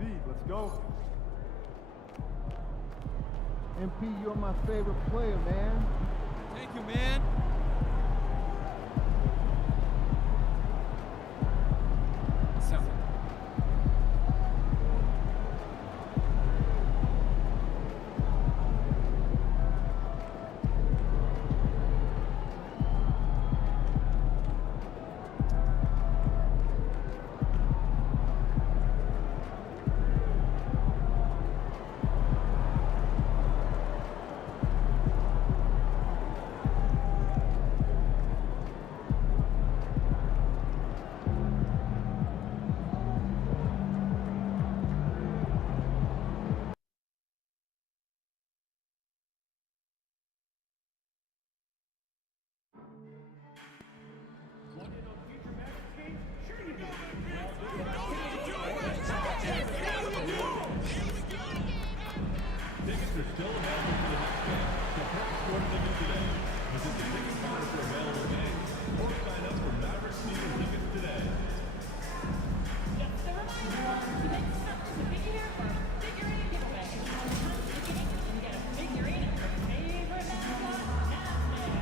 Embiid, let's go. MP, you're my favorite player, man. Thank you, man. Tickets are still available for the next game. So hurry for what they do today. Visit the ticket counter for available games or sign up for Maverick season tickets today. Just a reminder, to make certain to figure for figurine giveaway. Ticketing, you can get a figurine of your favorite mascot, Nazman.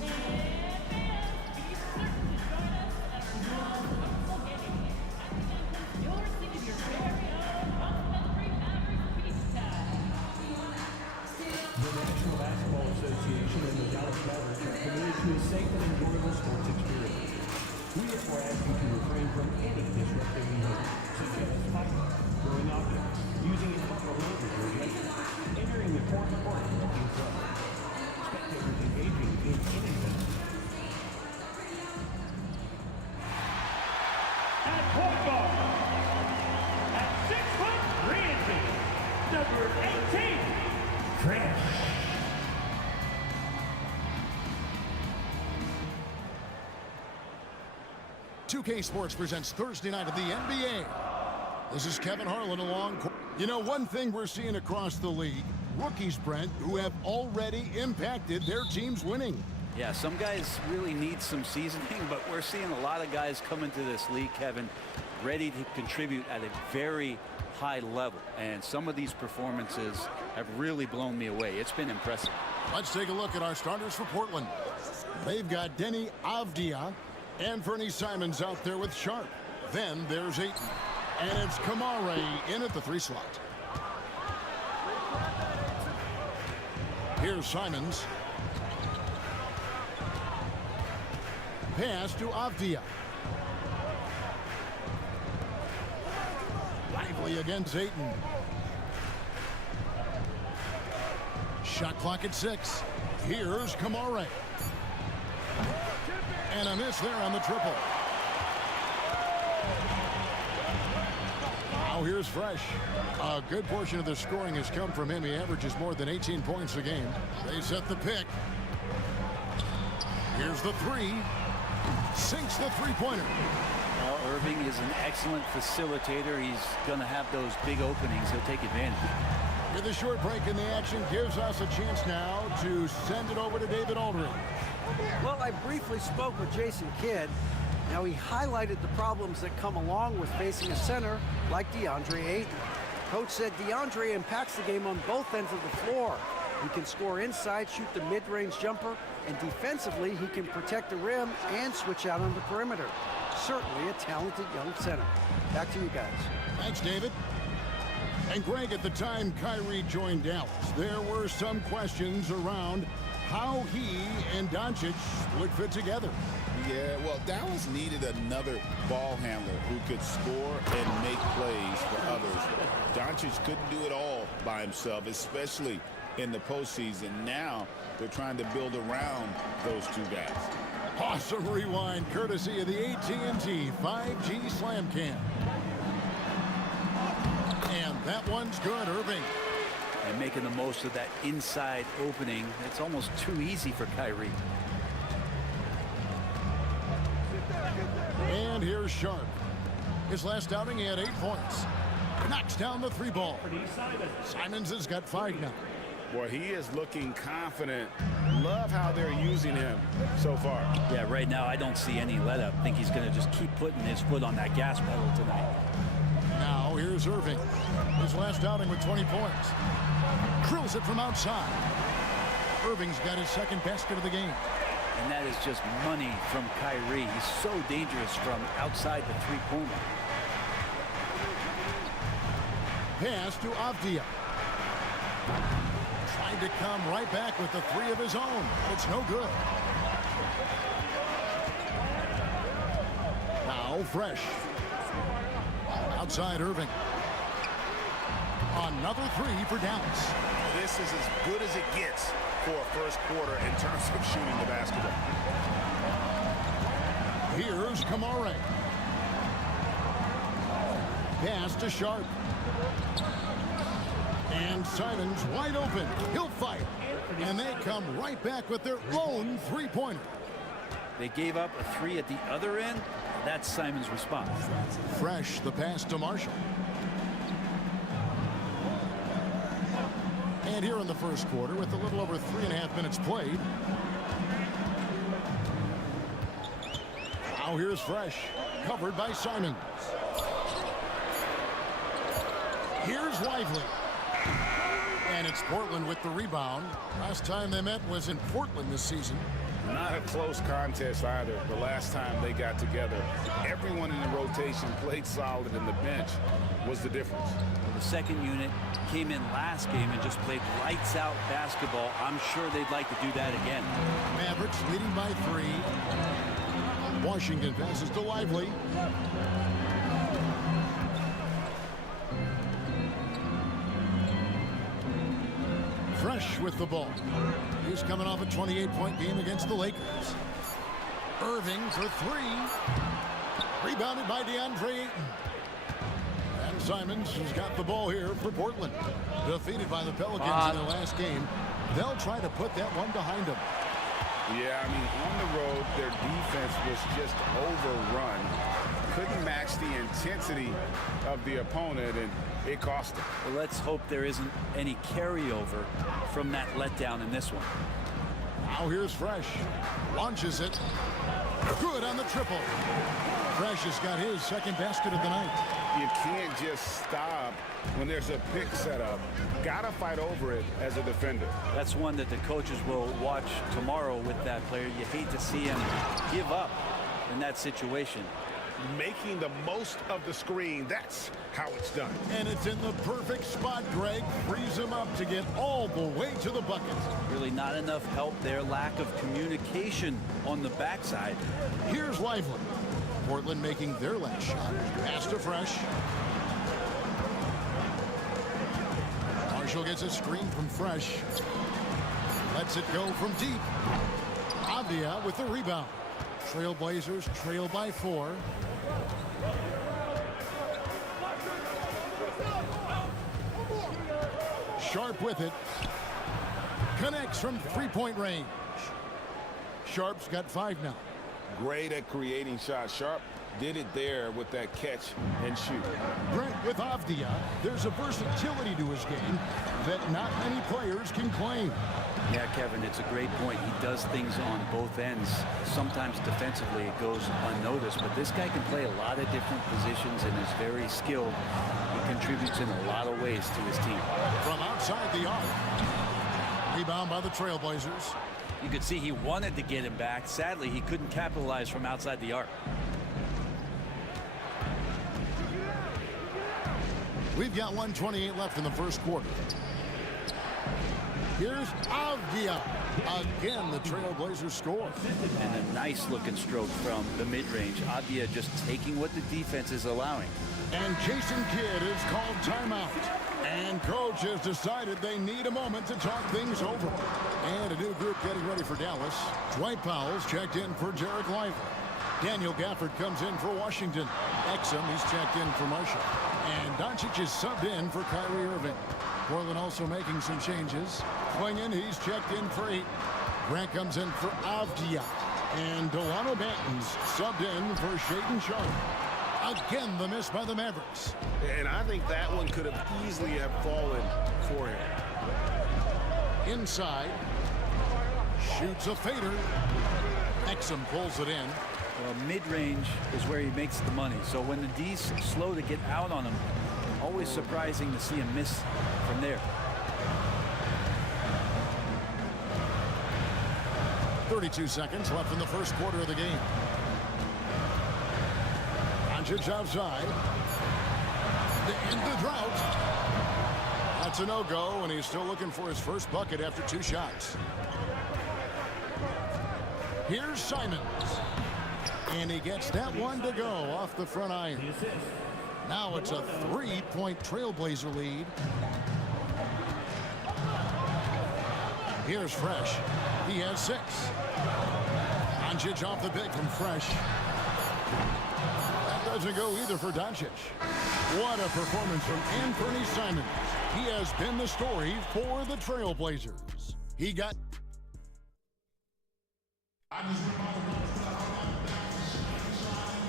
And fans, be certain to join us at our non-commercial gaming game. You'll receive your very own complimentary Maverick pizza. The National Basketball Association and the Dallas Mavericks are committed to a safe and enjoyable sports experience. We therefore ask you to refrain from any disruptive behavior, such as fighting, throwing objects, using improper language or gestures, entering the court or interrupting play. Spectators engaging in any event. At point guard, at 6'3" inches, number 18, Crash. K Sports presents Thursday night of the NBA. This is Kevin Harlan along. You know, one thing we're seeing across the league, rookies, Brent, who have already impacted their team's winning. Yeah, some guys really need some seasoning, but we're seeing a lot of guys come into this league, Kevin, ready to contribute at a very high level. And some of these performances have really blown me away. It's been impressive. Let's take a look at our starters for Portland. They've got Denny Avdia and Fernie Simons out there with Sharp. Then there's Ayton. And it's Kamare in at the 3 slot. Here's Simons. Pass to Avdia. Lively against Ayton. Shot clock at 6. Here's Kamare. And a miss there on the triple. Now here's Fresh. A good portion of the scoring has come from him. He averages more than 18 points a game. They set the pick. Here's the 3. Sinks the three-pointer. Well, Irving is an excellent facilitator. He's going to have those big openings. He'll take advantage. With a short break in the action, gives us a chance now to send it over to David Aldridge. Well, I briefly spoke with Jason Kidd. Now, he highlighted the problems that come along with facing a center like DeAndre Ayton. Coach said DeAndre impacts the game on both ends of the floor. He can score inside, shoot the mid-range jumper, and defensively, he can protect the rim and switch out on the perimeter. Certainly a talented young center. Back to you guys. Thanks, David. And Greg, at the time Kyrie joined Dallas, there were some questions around how he and Doncic would fit together. Yeah, well, Dallas needed another ball handler who could score and make plays for others. Doncic couldn't do it all by himself, especially in the postseason. Now they're trying to build around those two guys. Awesome rewind, courtesy of the AT&T 5G Slam Cam. And that one's good, Irving. And making the most of that inside opening. It's almost too easy for Kyrie. And here's Sharp. His last outing, he had 8 points. Knocks down the 3 ball. Simons has got 5 now. Boy, he is looking confident. Love how they're using him so far. Yeah, right now I don't see any let up. I think he's going to just keep putting his foot on that gas pedal tonight. here's Irving. His last outing with 20 points. Drills it from outside. Irving's got his second basket of the game. And that is just money from Kyrie. He's so dangerous from outside the three-pointer. Pass to Avdia. Tried to come right back with the three of his own. It's no good. Now Fresh. Outside Irving. Another three for Dallas. This is as good as it gets for a first quarter in terms of shooting the basketball. Here's Kamare. Pass to Sharp. And Simons wide open. He'll fire. And they come right back with their own three-pointer. They gave up a three at the other end. That's Simons' response. Fresh, the pass to Marshall. And here in the first quarter, with a little over 3.5 minutes played. Now here's Fresh, covered by Simons. Here's Lively. And it's Portland with the rebound. Last time they met was in Portland this season. Not a close contest either. The last time they got together, everyone in the rotation played solid, and the bench was the difference. The second unit came in last game and just played lights out basketball. I'm sure they'd like to do that again. Mavericks leading by 3. Washington passes to Lively. Fresh with the ball. He's coming off a 28-point game against the Lakers. Irving for 3. Rebounded by DeAndre Ayton. And Simons has got the ball here for Portland. Defeated by the Pelicans in the last game. They'll try to put that one behind them. Yeah, I mean, on the road, their defense was just overrun. Couldn't match the intensity of the opponent, and it cost them. Well, let's hope there isn't any carryover from that letdown in this one. Now here's Fresh. Launches it. Good on the triple. Fresh has got his second basket of the night. You can't just stop when there's a pick set up. Gotta fight over it as a defender. That's one that the coaches will watch tomorrow with that player. You hate to see him give up in that situation. Making the most of the screen, that's how it's done. And it's in the perfect spot, Greg. Frees him up to get all the way to the bucket. Really not enough help there. Lack of communication on the backside. Here's Lively. Portland making their last shot. Pass to Fresh. Marshall gets a screen from Fresh. Lets it go from deep. Avdia with the rebound. Trailblazers trail by 4. Sharp with it. Connects from three-point range. Sharp's got 5 now. Great at creating shots. Sharp did it there with that catch and shoot. Brent with Avdia, there's a versatility to his game that not many players can claim. Yeah, Kevin, it's a great point. He does things on both ends. Sometimes defensively it goes unnoticed, but this guy can play a lot of different positions and is very skilled. He contributes in a lot of ways to his team. From outside the arc. Rebound by the Trailblazers. You could see he wanted to get him back. Sadly, he couldn't capitalize from outside the arc. We've got 1:28 left in the first quarter. Here's Avdia. Again, the Trailblazers score. And a nice looking stroke from the mid-range. Avdia just taking what the defense is allowing. And Jason Kidd is called timeout. And coach has decided they need a moment to talk things over. And a new group getting ready for Dallas. Dwight Powell's checked in for Derek Lively. Daniel Gafford comes in for Washington. Exum, he's checked in for Marshall. And Doncic is subbed in for Kyrie Irving. Portland also making some changes. Klingon, he's checked in for 8. Grant comes in for Avdia. And Delano Banton's subbed in for Shaedon Sharpe. Again, the miss by the Mavericks. And I think that one could have easily have fallen for him. Inside. Shoots a fader. Exum pulls it in. Well, mid-range is where he makes the money. So when the D's slow to get out on him, always surprising to see him miss from there. 32 seconds left in the first quarter of the game. Doncic outside. To end the drought. That's a no-go, and he's still looking for his first bucket after 2 shots. Here's Simons. And he gets that one to go off the front iron. Now it's a 3-point Trailblazer lead. Here's Fresh. He has 6. Doncic off the big from Fresh. That doesn't go either for Doncic. What a performance from Anthony Simons. He has been the story for the Trailblazers. He got...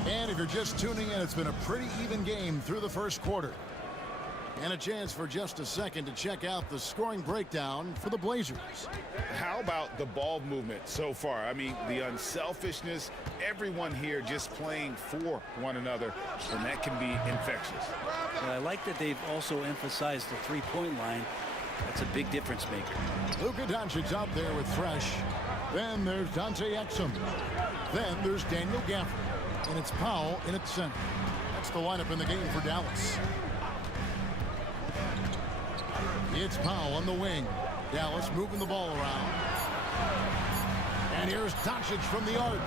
And if you're just tuning in, it's been a pretty even game through the first quarter. And a chance for just a second to check out the scoring breakdown for the Blazers. How about the ball movement so far? I mean, the unselfishness, everyone here just playing for one another, and that can be infectious. Well, I like that they've also emphasized the three-point line. That's a big difference maker. Luka Doncic out there with Fresh. Then there's Dante Exum. Then there's Daniel Gafford. And it's Powell in at center. That's the lineup in the game for Dallas. It's Powell on the wing. Dallas moving the ball around. And here's Doncic from the arc.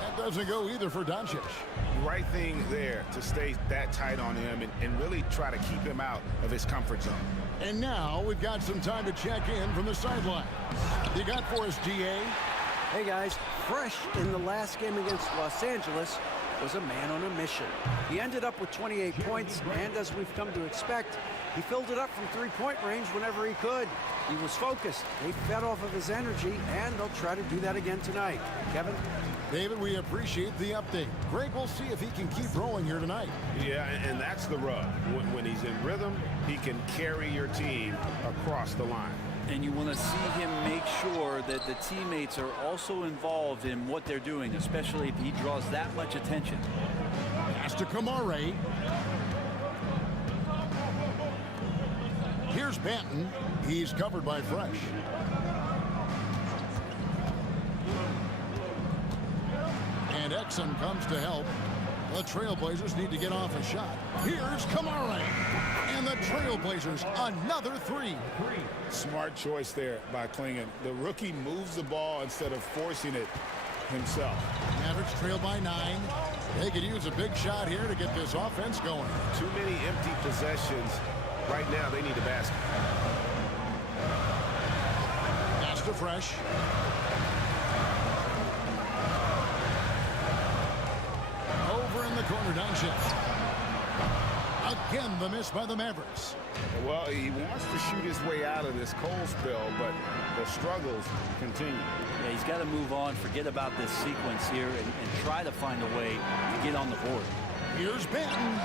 That doesn't go either for Doncic. Right thing there to stay that tight on him and really try to keep him out of his comfort zone. And now we've got some time to check in from the sideline. You got for us, DA? Hey guys, Fresh in the last game against Los Angeles was a man on a mission. He ended up with 28 points, and as we've come to expect, he filled it up from three-point range whenever he could. He was focused. They fed off of his energy, and they'll try to do that again tonight. Kevin? David, we appreciate the update. Greg, we'll see if he can keep rolling here tonight. Yeah, and that's the rub. When he's in rhythm, he can carry your team across the line. And you want to see him make sure that the teammates are also involved in what they're doing, especially if he draws that much attention. Pass to Kamare. Here's Banton. He's covered by Fresh. And Exum comes to help. The Trailblazers need to get off a shot. Here's Kamare. And the Trailblazers, another 3. Smart choice there by Klingon. The rookie moves the ball instead of forcing it himself. Mavericks trail by 9. They could use a big shot here to get this offense going. Too many empty possessions. Right now, they need a basket. Pass to Fresh. Over in the corner, Doncic. Again, the miss by the Mavericks. Well, he wants to shoot his way out of this cold spell, but the struggles continue. Yeah, he's got to move on, forget about this sequence here, and try to find a way to get on the board. Here's Banton.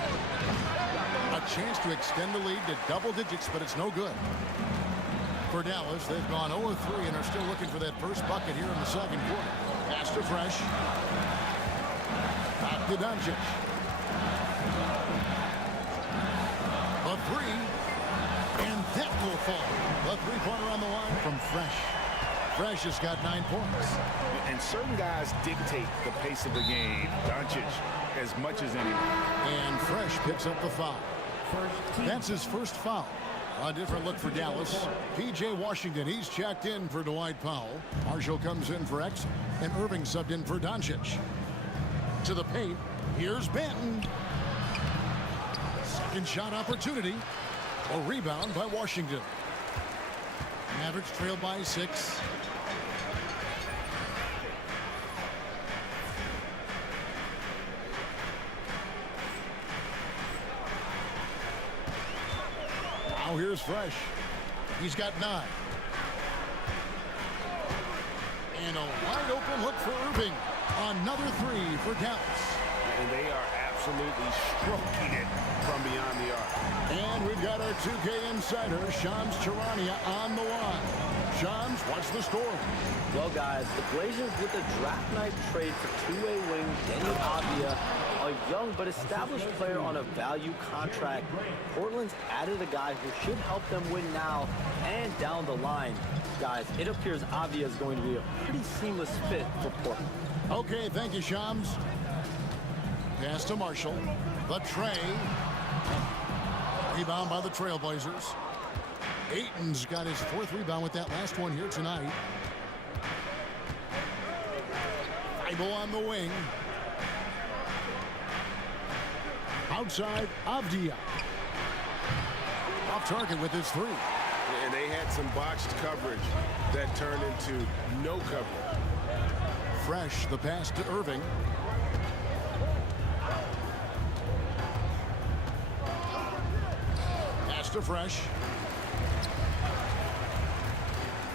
A chance to extend the lead to double digits, but it's no good. For Dallas, they've gone 0-3 and are still looking for that first bucket here in the second quarter. Pass to Fresh. Back to Doncic. A 3. And that will fall. The three-pointer on the line from Fresh. Fresh has got 9 points. And certain guys dictate the pace of the game. Doncic as much as anyone. And Fresh picks up the foul. That's his first foul. A different look for Dallas. P.J. Washington, he's checked in for Dwight Powell. Marshall comes in for Exum. And Irving subbed in for Doncic. To the paint, here's Banton. Second shot opportunity. A rebound by Washington. Mavericks trail by 6. Now here's Fresh. He's got 9. And a wide open look for Irving. Another 3 for Dallas. And they are absolutely stroking it from beyond the arc. And we've got our 2K insider, Shams Charania, on the line. Shams, what's the story? Well, guys, the Blazers with the draft night trade for two-way wing Denny Avdia A young but established player on a value contract. Portland's added a guy who should help them win now and down the line. Guys, it appears Avdia is going to be a pretty seamless fit for Portland. Okay, thank you, Shams. Pass to Marshall. The tray. Rebound by the Trailblazers. Ayton's got his 4th rebound with that last one here tonight. Thibault on the wing. Outside, Avdia. Off target with his 3. And they had some botched coverage that turned into no coverage. Fresh, the pass to Irving. Pass to Fresh.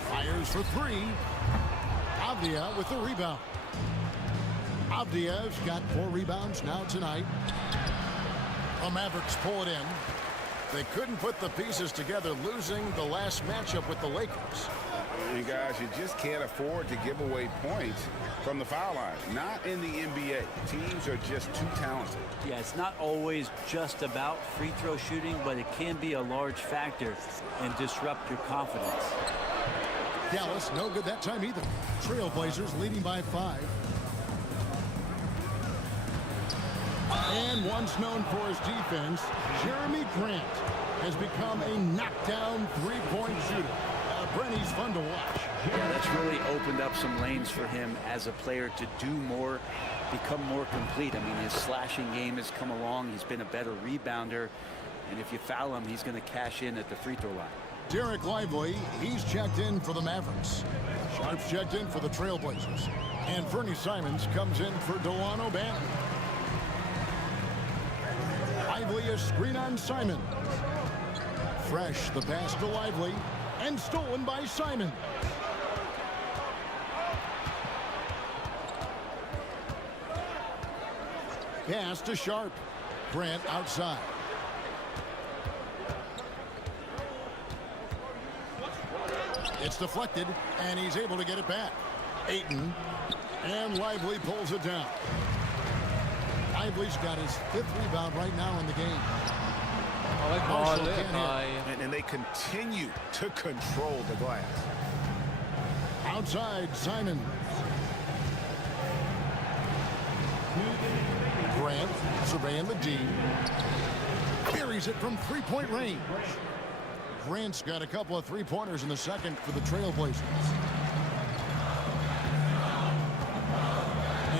Fires for 3. Avdia with the rebound. Avdia's got 4 rebounds now tonight. The Mavericks pull it in. They couldn't put the pieces together, losing the last matchup with the Lakers. You guys, you just can't afford to give away points from the foul line. Not in the NBA. Teams are just too talented. Yeah, it's not always just about free throw shooting, but it can be a large factor and disrupt your confidence. Dallas, no good that time either. Trailblazers leading by 5. And once known for his defense, Jeremy Grant has become a knockdown 3-point shooter. Brent, he's fun to watch. Yeah, that's really opened up some lanes for him as a player to do more, become more complete. I mean, his slashing game has come along. He's been a better rebounder. And if you foul him, he's going to cash in at the free throw line. Derek Lively, he's checked in for the Mavericks. Sharp's checked in for the Trailblazers. And Fernie Simons comes in for Delano Banton. Lively, a screen on Simon. Fresh, the pass to Lively, and stolen by Simon. Pass to Sharp. Grant outside. It's deflected, and he's able to get it back. Ayton, and Lively pulls it down. Lively's got his 5th rebound right now in the game. Marshall can't hit. And they continue to control the glass. Outside, Simon. Grant surveying the D. Buries it from 3-point range. Grant's got a couple of 3-pointers in the second for the Trailblazers.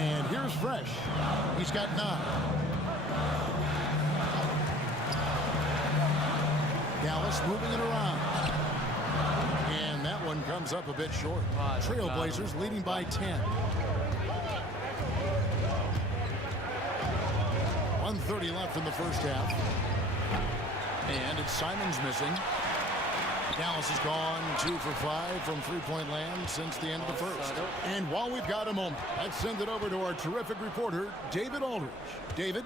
And here's Fresh. He's got 9. Dallas moving it around. And that one comes up a bit short. Trailblazers leading by 10. 1:30 left in the first half. And it's Simons missing. Dallas has gone 2 for 5 from 3-point land since the end of the first. And while we've got a moment, let's send it over to our terrific reporter, David Aldridge. David?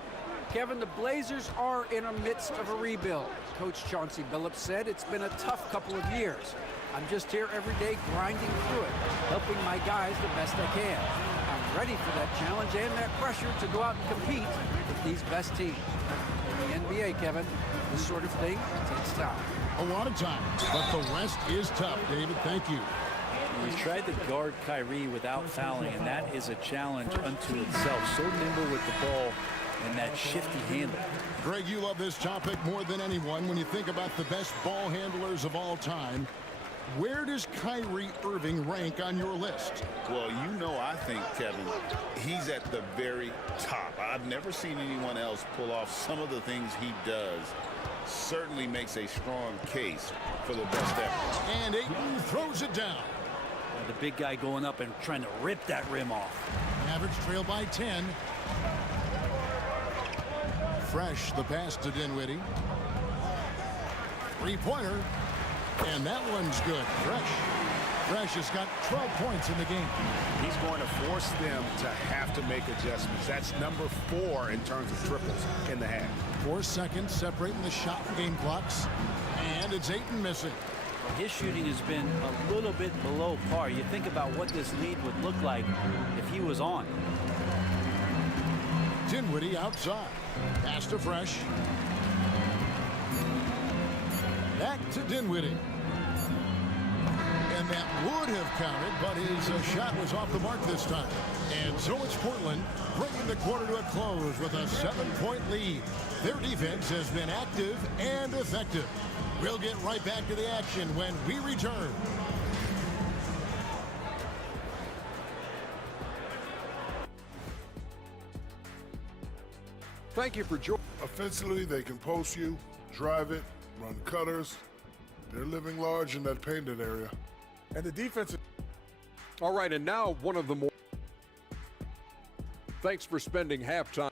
Kevin, the Blazers are in the midst of a rebuild. Coach Chauncey Billups said it's been a tough couple of years. I'm just here every day grinding through it, helping my guys the best I can. I'm ready for that challenge and that pressure to go out and compete with these best teams. In the NBA, Kevin, this sort of thing takes time. A lot of time, but the rest is tough, David. Thank you. He tried to guard Kyrie without fouling, and that is a challenge unto itself. So nimble with the ball and that shifty handle. Greg, you love this topic more than anyone. When you think about the best ball handlers of all time, where does Kyrie Irving rank on your list? Well, you know, I think, Kevin, he's at the very top. I've never seen anyone else pull off some of the things he does. Certainly makes a strong case for the best effort. And Ayton throws it down. The big guy going up and trying to rip that rim off. Mavericks trail by 10. Fresh, the pass to Dinwiddie. 3-pointer. And that one's good. Fresh has got 12 points in the game. He's going to force them to have to make adjustments. That's number 4 in terms of triples in the half. 4 seconds separating the shot and game clocks. And it's Ayton missing. His shooting has been a little bit below par. You think about what this lead would look like if he was on. Dinwiddie outside. Pass to Fresh. Back to Dinwiddie. And that would have counted, but his shot was off the mark this time. And so it's Portland bringing the quarter to a close with a 7-point lead. Their defense has been active and effective. We'll get right back to the action when we return. Thank you for joining. Offensively, they can post you, drive it, run cutters. They're living large in that painted area. And the defense. All right, and now one of the more. Thanks for spending halftime.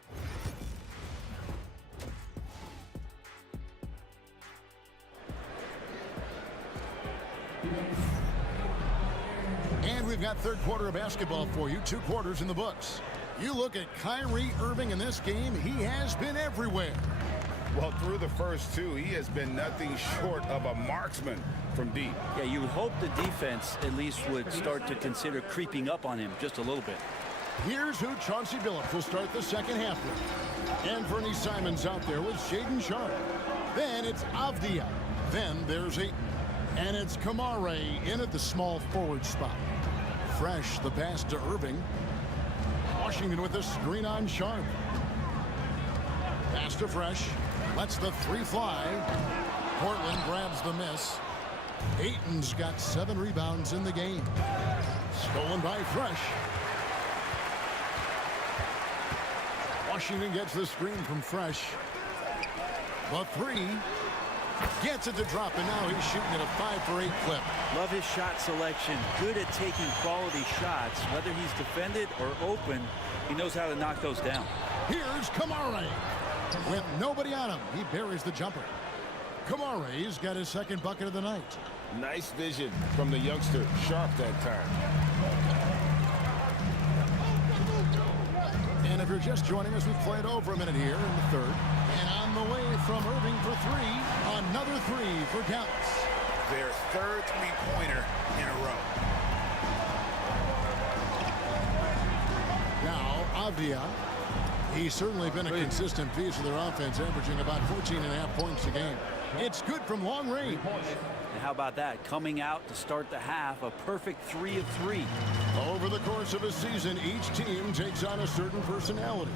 And we've got third quarter of basketball for you. 2 quarters in the books. You look at Kyrie Irving in this game, he has been everywhere. Well, through the first 2, he has been nothing short of a marksman from deep. Yeah, you would hope the defense at least would start to consider creeping up on him just a little bit. Here's who Chauncey Billups will start the second half with. And Bernie Simons out there with Shaedon Sharpe. Then it's Avdia. Then there's Ayton. And it's Kamare in at the small forward spot. Fresh the pass to Irving. Washington with the screen on Sharpe. Pass to Fresh. Lets the 3 fly. Portland grabs the miss. Ayton's got 7 rebounds in the game. Stolen by Fresh. Washington gets the screen from Fresh. The 3. Gets it to drop, and now he's shooting at a 5-for-8 clip. Love his shot selection. Good at taking quality shots. Whether he's defended or open, he knows how to knock those down. Here's Kamare. With nobody on him, he buries the jumper. Kamare's got his second bucket of the night. Nice vision from the youngster, Sharpe that time. And if you're just joining us, we've played over a minute here in the third. And on the way from Irving for 3, another 3 for Dallas. Their third three-pointer in a row. Now, Avdia. He's certainly been a consistent piece of their offense, averaging about 14.5 points a game. It's good from long range. And how about that? Coming out to start the half, a perfect 3 of 3. Over the course of a season, each team takes on a certain personality.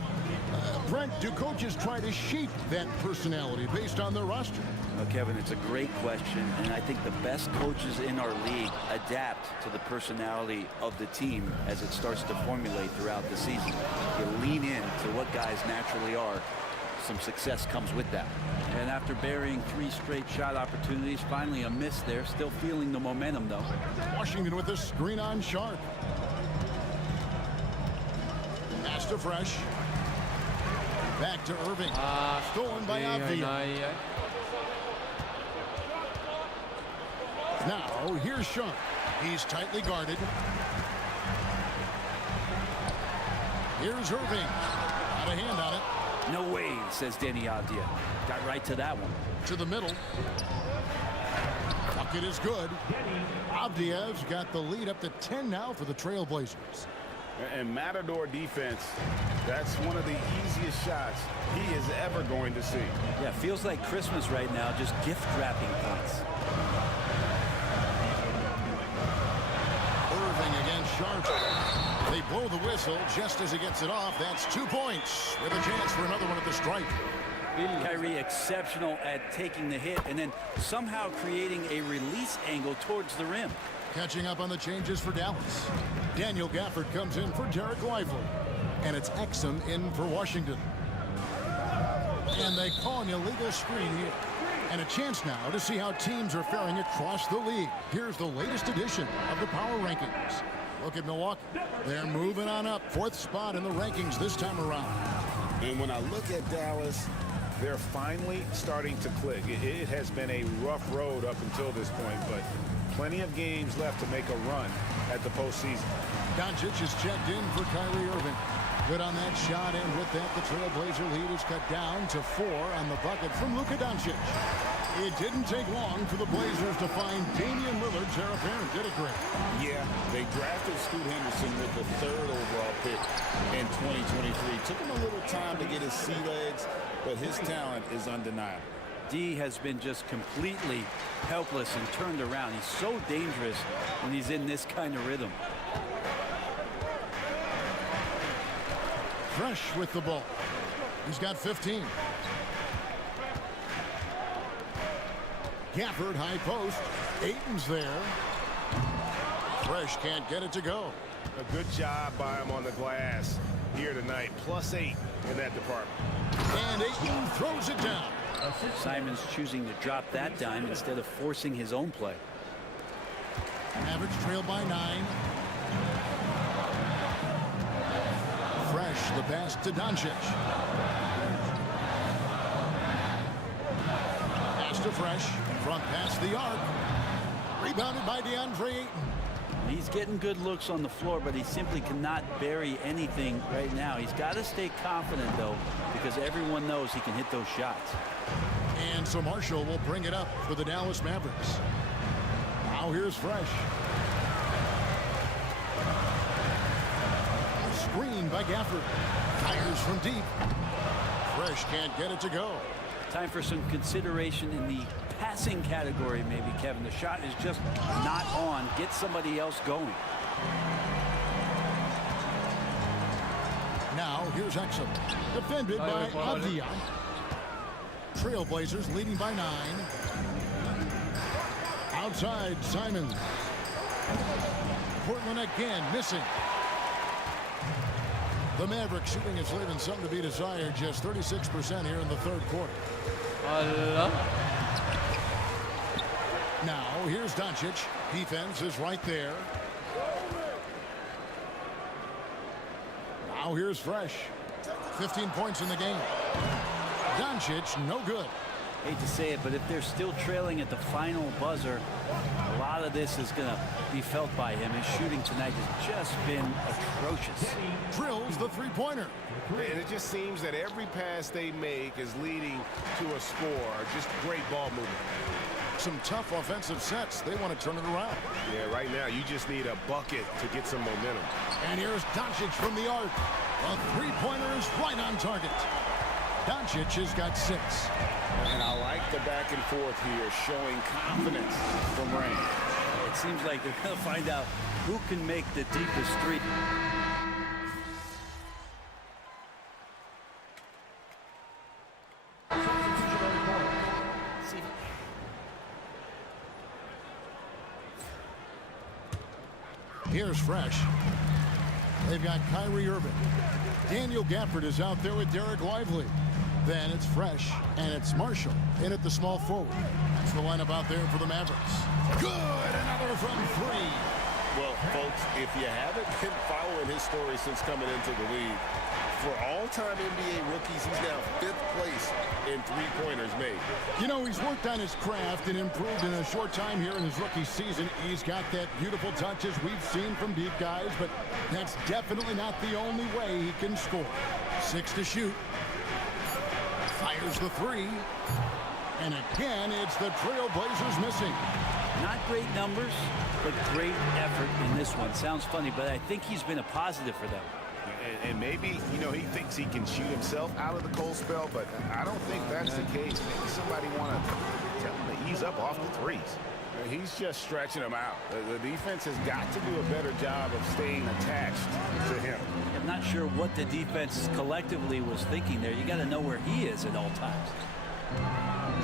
Brent, do coaches try to shape that personality based on their roster? Well, Kevin, it's a great question, and I think the best coaches in our league adapt to the personality of the team as it starts to formulate throughout the season. You lean in to what guys naturally are. Some success comes with that. And after burying 3 straight shot opportunities, finally a miss there. Still feeling the momentum, though. Washington with the screen on Sharpe. Pass to Fresh. Back to Irving. Stolen by Avdia. Now, here's Sharpe. He's tightly guarded. Here's Irving. Got a hand on it. No way, says Danny Avdia. Got right to that one. To the middle. Bucket is good. Avdia's got the lead up to 10 now for the Trailblazers. And Matador defense, that's one of the easiest shots he is ever going to see. Yeah, feels like Christmas right now, just gift wrapping points. Irving against Sharpe. They blow the whistle just as he gets it off. That's 2 points with a chance for another one at the stripe. Kyrie exceptional at taking the hit and then somehow creating a release angle towards the rim. Catching up on the changes for Dallas. Daniel Gafford comes in for Derek Lively. And it's Exum in for Washington. And they call an illegal screen here. And a chance now to see how teams are faring across the league. Here's the latest edition of the Power Rankings. Look at Milwaukee. They're moving on up. 4th spot in the rankings this time around. And when I look at Dallas, they're finally starting to click. It has been a rough road up until this point, but plenty of games left to make a run at the postseason. Doncic is checked in for Kyrie Irving. Good on that shot, and with that, the Trailblazer lead is cut down to 4 on the bucket from Luka Doncic. It didn't take long for the Blazers to find Damian Lillard's heir apparent, did it, Greg? Yeah, they drafted Scoot Henderson with the 3rd overall pick in 2023. Took him a little time to get his sea legs, but his talent is undeniable. D has been just completely helpless and turned around. He's so dangerous when he's in this kind of rhythm. Fresh with the ball. He's got 15. Gafford, high post. Ayton's there. Fresh can't get it to go. A good job by him on the glass here tonight. +8 in that department. And Ayton throws it down. Simons choosing to drop that dime instead of forcing his own play. Mavericks trail by 9. Fresh, the pass to Doncic. Pass to Fresh. Front past the arc. Rebounded by DeAndre Ayton. He's getting good looks on the floor, but he simply cannot bury anything right now. He's got to stay confident, though, because everyone knows he can hit those shots. And so Marshall will bring it up for the Dallas Mavericks. Now here's Fresh. Screen by Gafford. Fires from deep. Fresh can't get it to go. Time for some consideration in the passing category, maybe, Kevin. The shot is just not on. Get somebody else going. Now here's Exum. Defended by Avdia. Trailblazers leading by 9. Outside, Simons. Portland again missing. The Mavericks shooting is leaving something to be desired. Just 36% here in the 3rd quarter. Now here's Doncic. Defense is right there. Now here's Fresh. 15 points in the game. Doncic, no good. Hate to say it, but if they're still trailing at the final buzzer, a lot of this is going to be felt by him. His shooting tonight has just been atrocious. Drills the three-pointer. And it just seems that every pass they make is leading to a score. Just great ball movement. Some tough offensive sets. They want to turn it around. Yeah, right now you just need a bucket to get some momentum. And here's Doncic from the arc. A three-pointer is right on target. Doncic has got 6. And I like the back and forth here, showing confidence from Rain. It seems like they're going to find out who can make the deepest three. Here's Fresh. They've got Kyrie Irving. Daniel Gafford is out there with Derek Lively. Then it's Fresh, and it's Marshall in at the small forward. That's the lineup out there for the Mavericks. Good! Another from 3. Well, folks, if you haven't been following his story since coming into the league, for all-time NBA rookies, he's now 5th place in three-pointers made. You know, he's worked on his craft and improved in a short time here in his rookie season. He's got that beautiful touch as we've seen from deep guys, but that's definitely not the only way he can score. 6 to shoot. Fires the 3. And again, it's the Trailblazers missing. Not great numbers, but great effort in this one. Sounds funny, but I think he's been a positive for them. And maybe, you know, he thinks he can shoot himself out of the cold spell, but I don't think that's the case. Maybe somebody want to tell him to ease up off the threes. He's just stretching him out. The defense has got to do a better job of staying attached to him. I'm not sure what the defense collectively was thinking there. You got to know where he is at all times.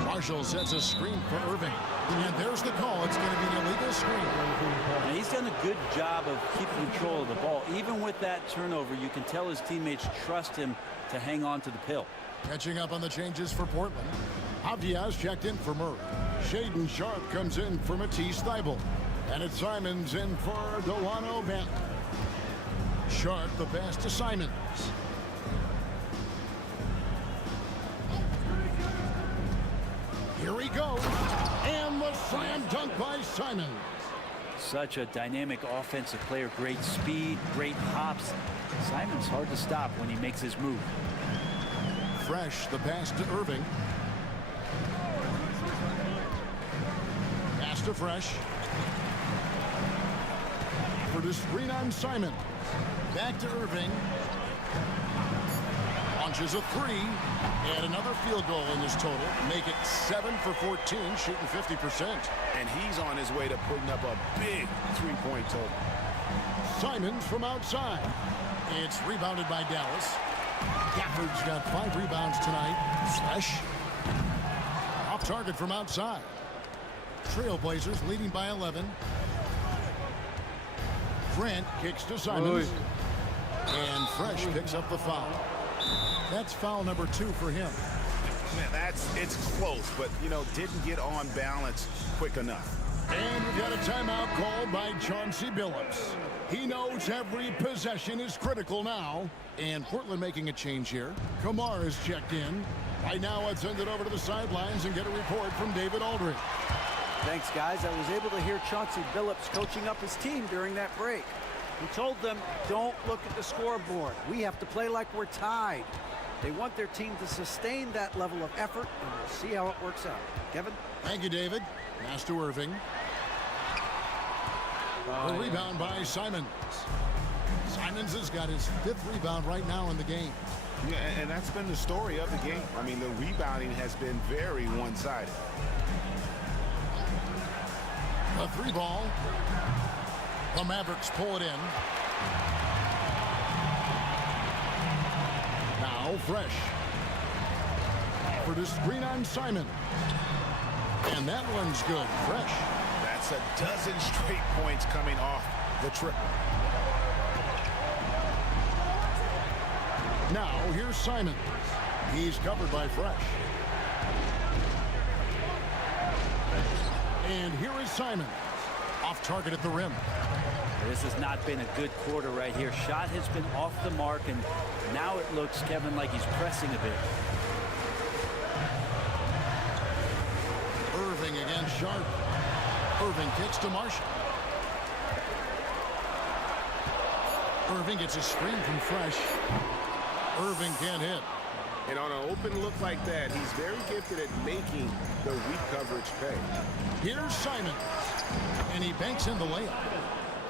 Marshall sets a screen for Irving. And there's the call. It's going to be an illegal screen. And he's done a good job of keeping control of the ball. Even with that turnover, you can tell his teammates trust him to hang on to the pill. Catching up on the changes for Portland. Avdiaz checked in for Murray. Shaden Sharp comes in for Matisse Thybulle. And it's Simons in for Delano Banton. Sharp the pass to Simons. Here he goes. And the slam dunk by Simons. such a dynamic offensive player. Great speed, great hops. Simon's hard to stop when he makes his move. Fresh, the pass to Irving. Pass to Fresh. For the screen on Simon. Back to Irving. Launches a three. And another field goal in this total. Make it 7 for 14, shooting 50%. And he's on his way to putting up a big three-point total. Simons from outside. It's rebounded by Dallas. Gafford's got 5 rebounds tonight. Fresh. Off target from outside. Trailblazers leading by 11. Grant kicks to Simons. And Fresh picks up the foul. That's foul number 2 for him. Man, it's close, but, you know, didn't get on balance quick enough. And we've got a timeout called by Chauncey Billups. He knows every possession is critical now. And Portland making a change here. Kamar is checked in. Right now, let's send it over to the sidelines and get a report from David Aldridge. Thanks, guys. I was able to hear Chauncey Billups coaching up his team during that break. He told them, don't look at the scoreboard. We have to play like we're tied. They want their team to sustain that level of effort, and we'll see how it works out. Kevin? Thank you, David. Pass to Irving. The rebound by Simons. Simons has got his 5th rebound right now in the game. Yeah, and that's been the story of the game. I mean, the rebounding has been very one-sided. A 3 ball. The Mavericks pull it in. Now Fresh. For the screen on Simon. And that one's good. Fresh. That's a dozen straight points coming off the triple. Now here's Simon. He's covered by Fresh. And here is Simon. Off target at the rim. This has not been a good quarter right here. Shot has been off the mark, and now it looks, Kevin, like he's pressing a bit. Irving against Sharp. Irving kicks to Marshall. Irving gets a screen from Fresh. Irving can't hit. And on an open look like that, he's very gifted at making the weak coverage pay. Here's Simons. And he banks in the layup.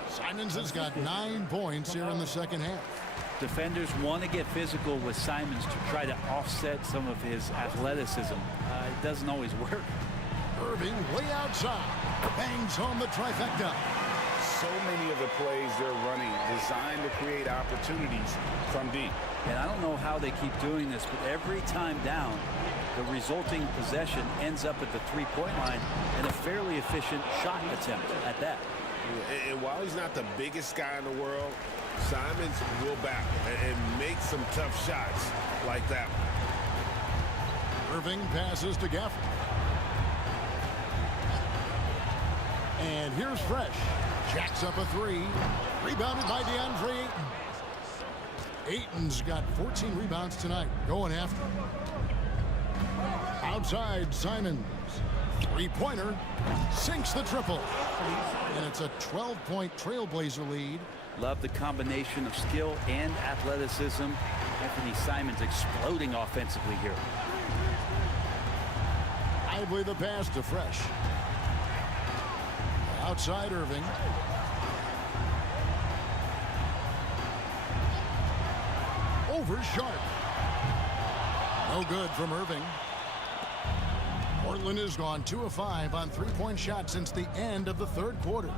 Simons has got 9 points here in the second half. Defenders want to get physical with Simons to try to offset some of his athleticism. It doesn't always work. Irving way outside. Bangs home the trifecta. So many of the plays they're running designed to create opportunities from deep. And I don't know how they keep doing this, but every time down, the resulting possession ends up at the three-point line and a fairly efficient shot attempt at that. And while he's not the biggest guy in the world, Simons will back and make some tough shots like that one. Irving passes to Gafford. And here's Fresh. Jacks up a 3. Rebounded by DeAndre Ayton. Ayton's got 14 rebounds tonight. Going after. Outside, Simons. 3-pointer. Sinks the triple. And it's a 12-point Trailblazer lead. Love the combination of skill and athleticism. Anthony Simons exploding offensively here. Lively the pass to Fresh. Outside Irving. Over Sharp. No good from Irving. Portland has gone 2 of 5 on 3-point shots since the end of the third quarter.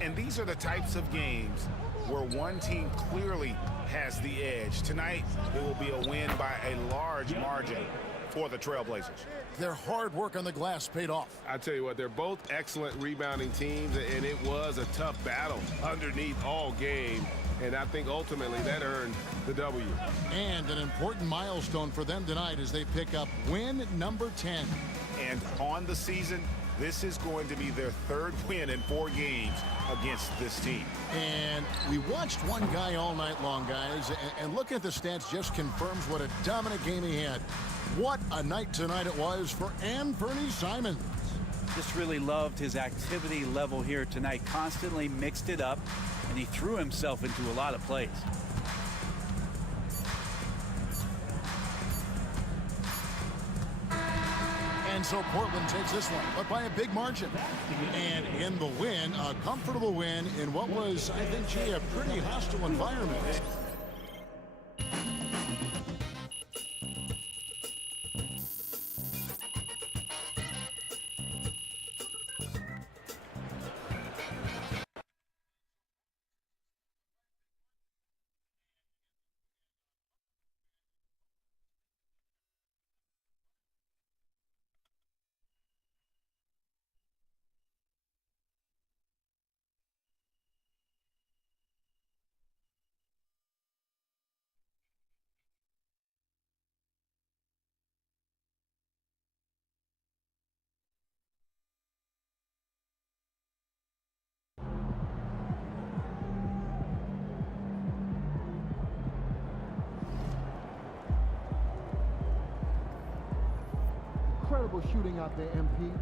And these are the types of games where one team clearly has the edge. Tonight, it will be a win by a large margin for the Trailblazers. Their hard work on the glass paid off. I tell you what, they're both excellent rebounding teams, and it was a tough battle underneath all game. And I think ultimately that earned the W. And an important milestone for them tonight as they pick up win number 10. And on the season, this is going to be their 3rd win in 4 games against this team. And we watched one guy all night long, guys, and looking at the stats just confirms what a dominant game he had. What a night tonight it was for Anthony Simons. Just really loved his activity level here tonight. Constantly mixed it up, and he threw himself into a lot of plays. And so Portland takes this one, but by a big margin. And in the win, a comfortable win in what was, I think, Jay, a pretty hostile environment. Incredible shooting out there, MP.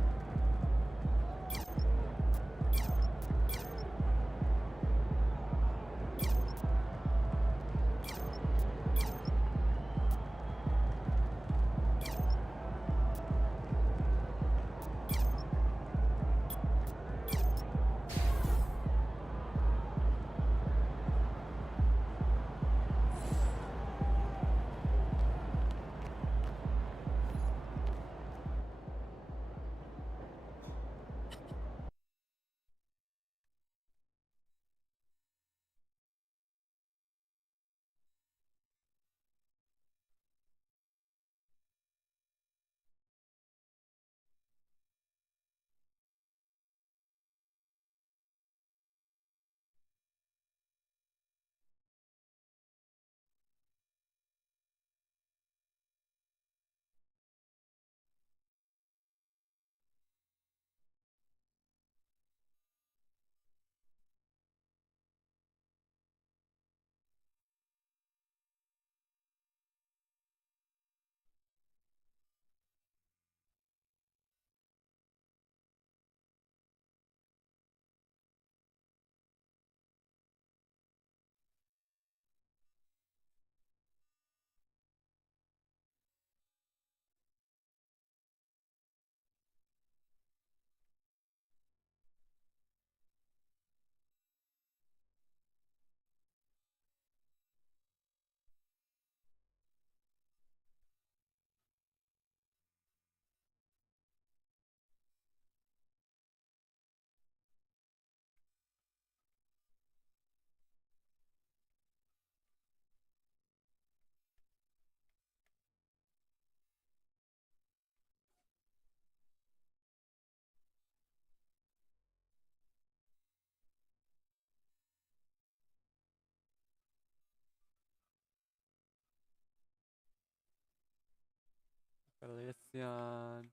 Galatian.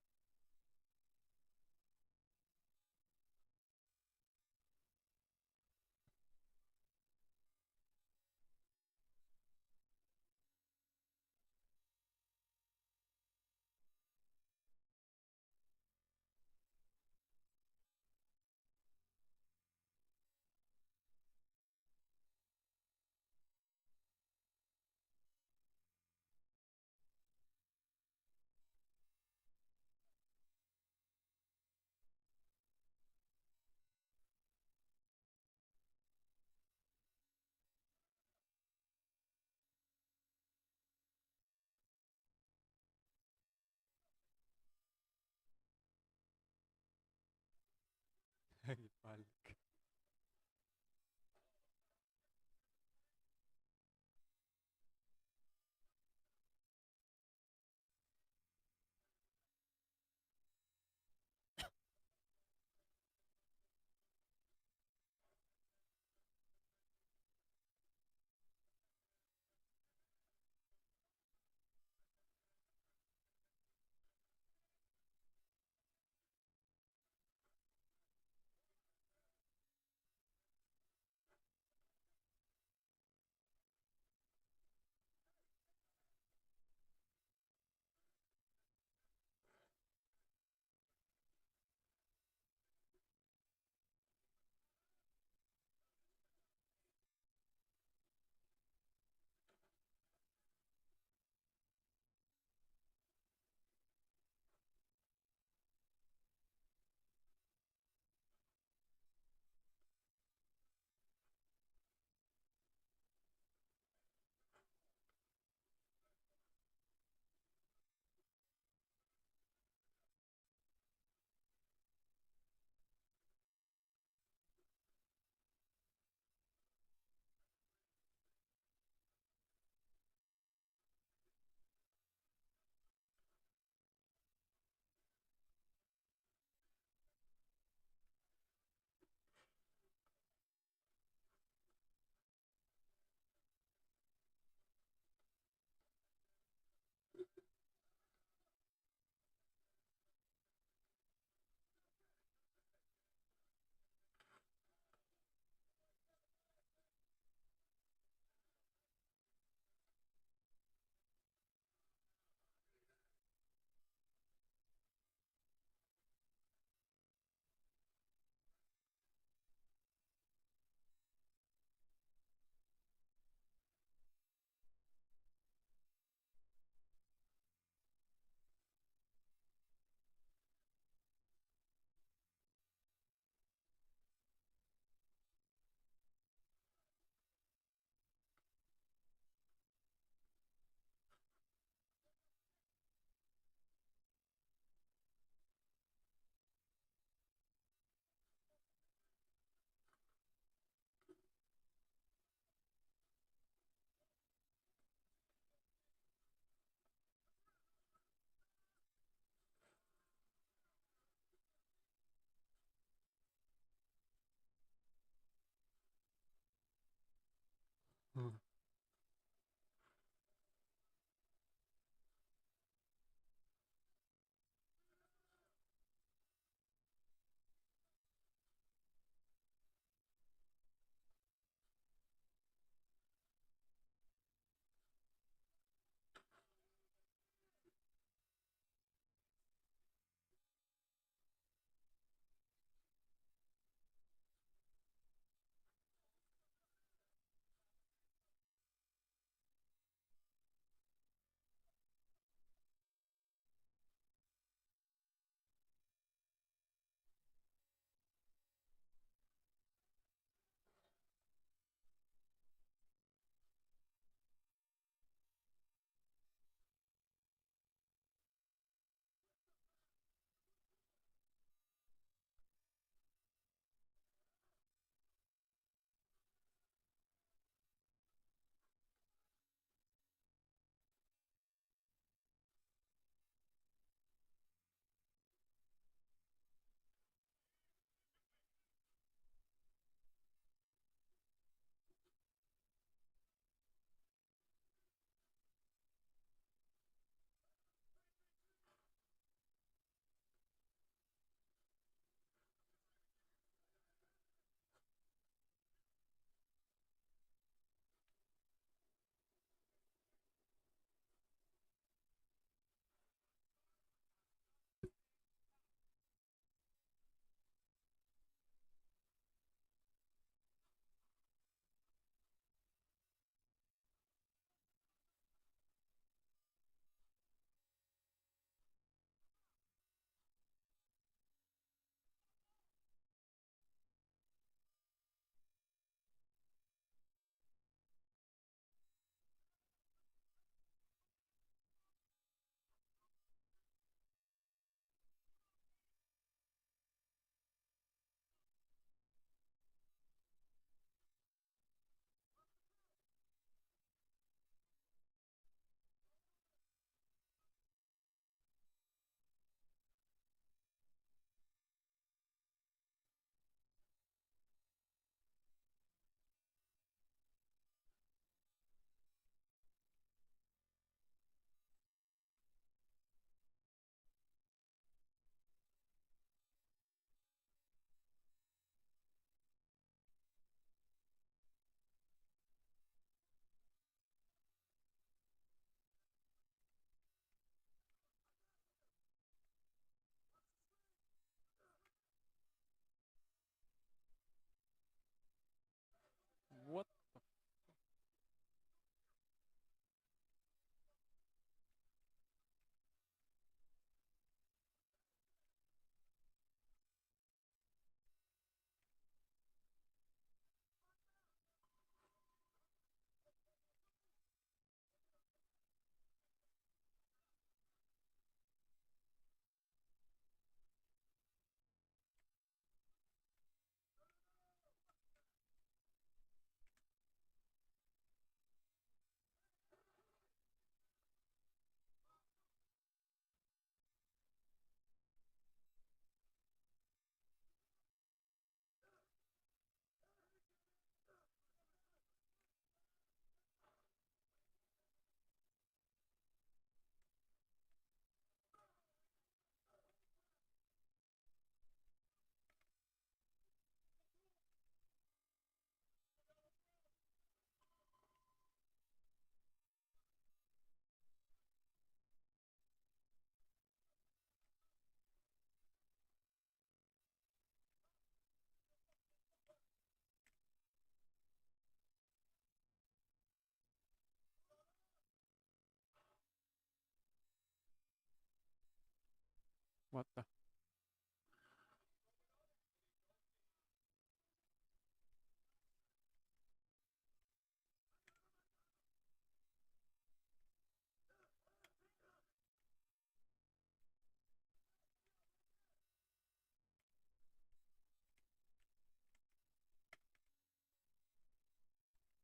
What the?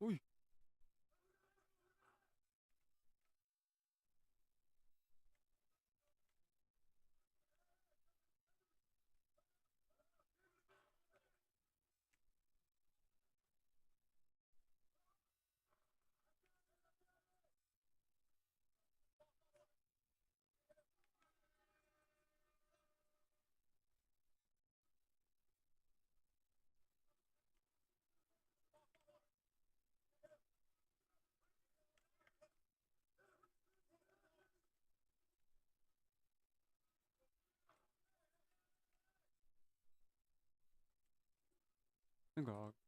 Uy. Enggak.